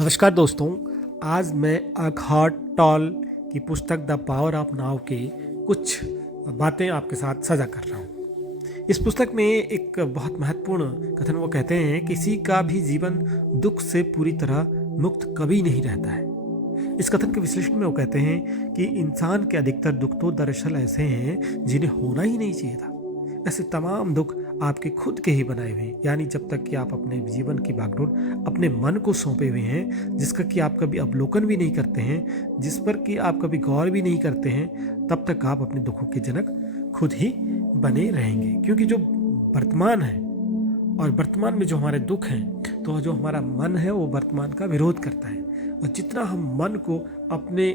नमस्कार दोस्तों, आज मैं अकहार्ट टॉल की पुस्तक द पावर ऑफ नाउ के कुछ बातें आपके साथ साझा कर रहा हूँ। इस पुस्तक में एक बहुत महत्वपूर्ण कथन वो कहते हैं, किसी का भी जीवन दुख से पूरी तरह मुक्त कभी नहीं रहता है। इस कथन के विश्लेषण में वो कहते हैं कि इंसान के अधिकतर दुख तो दरअसल ऐसे हैं जिन्हें होना ही नहीं चाहिए था। ऐसे तमाम दुख आपके खुद के ही बनाए हुए हैं, यानी जब तक कि आप अपने जीवन की बागडोर अपने मन को सौंपे हुए हैं, जिसका कि आप कभी अवलोकन भी नहीं करते हैं, जिस पर कि आप कभी गौर भी नहीं करते हैं, तब तक आप अपने दुखों के जनक खुद ही बने रहेंगे। क्योंकि जो वर्तमान है और वर्तमान में जो हमारे दुख हैं, तो जो हमारा मन है वो वर्तमान का विरोध करता है। और जितना हम मन को अपने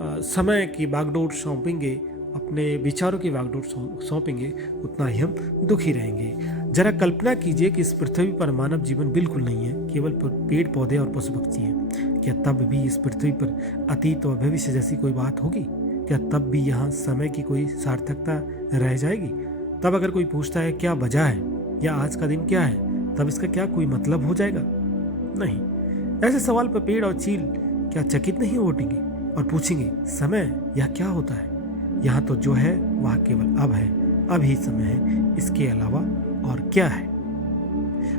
समय की बागडोर सौंपेंगे, अपने विचारों की बागडोर सौंपेंगे, उतना ही हम दुखी रहेंगे। जरा कल्पना कीजिए कि इस पृथ्वी पर मानव जीवन बिल्कुल नहीं है, केवल पेड़ पौधे और पशु पक्षी हैं। क्या तब भी इस पृथ्वी पर अतीत और भविष्य जैसी कोई बात होगी? क्या तब भी यहाँ समय की कोई सार्थकता रह जाएगी? तब अगर कोई पूछता है क्या वजह है या आज का दिन क्या है, तब इसका क्या कोई मतलब हो जाएगा? नहीं। ऐसे सवाल पर पेड़ और चील क्या चकित नहीं उठेंगे और पूछेंगे समय यह क्या होता है? यहाँ तो जो है वह केवल अब है, अब ही समय है, इसके अलावा और क्या है?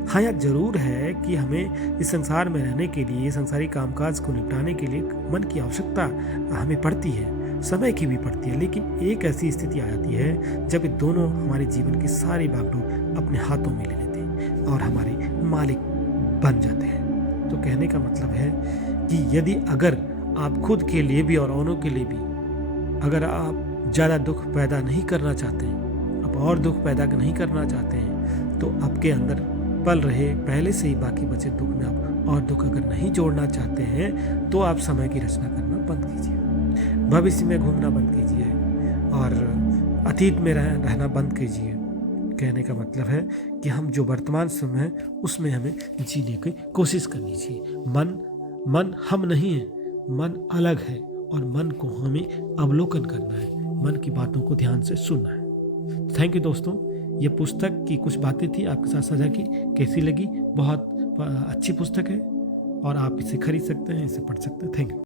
हाँ, यह जरूर है कि हमें इस संसार में रहने के लिए, संसारी कामकाज को निपटाने के लिए मन की आवश्यकता हमें पड़ती है, समय की भी पड़ती है। लेकिन एक ऐसी स्थिति आ जाती है जब ये दोनों हमारे जीवन की सारी बागडोर अपने हाथों में ले लेते हैं और हमारे मालिक बन जाते हैं। तो कहने का मतलब है कि यदि अगर आप खुद के लिए भी और औरों के लिए भी अगर आप ज़्यादा दुख पैदा नहीं करना चाहते हैं, आप और दुख पैदा नहीं करना चाहते हैं, तो आपके अंदर पल रहे पहले से ही बाकी बचे दुख में आप और दुख अगर नहीं जोड़ना चाहते हैं, तो आप समय की रचना करना बंद कीजिए, भविष्य में घूमना बंद कीजिए और अतीत में रहना बंद कीजिए। कहने का मतलब है कि हम जो वर्तमान समय है उसमें हमें जीने की कोशिश करनी चाहिए। मन हम नहीं है, मन अलग है और मन को हमें अवलोकन करना है, मन की बातों को ध्यान से सुनना है। थैंक यू दोस्तों, ये पुस्तक की कुछ बातें थी आपके साथ साझा की। कैसी लगी? बहुत अच्छी पुस्तक है और आप इसे खरीद सकते हैं, इसे पढ़ सकते हैं। Thank you.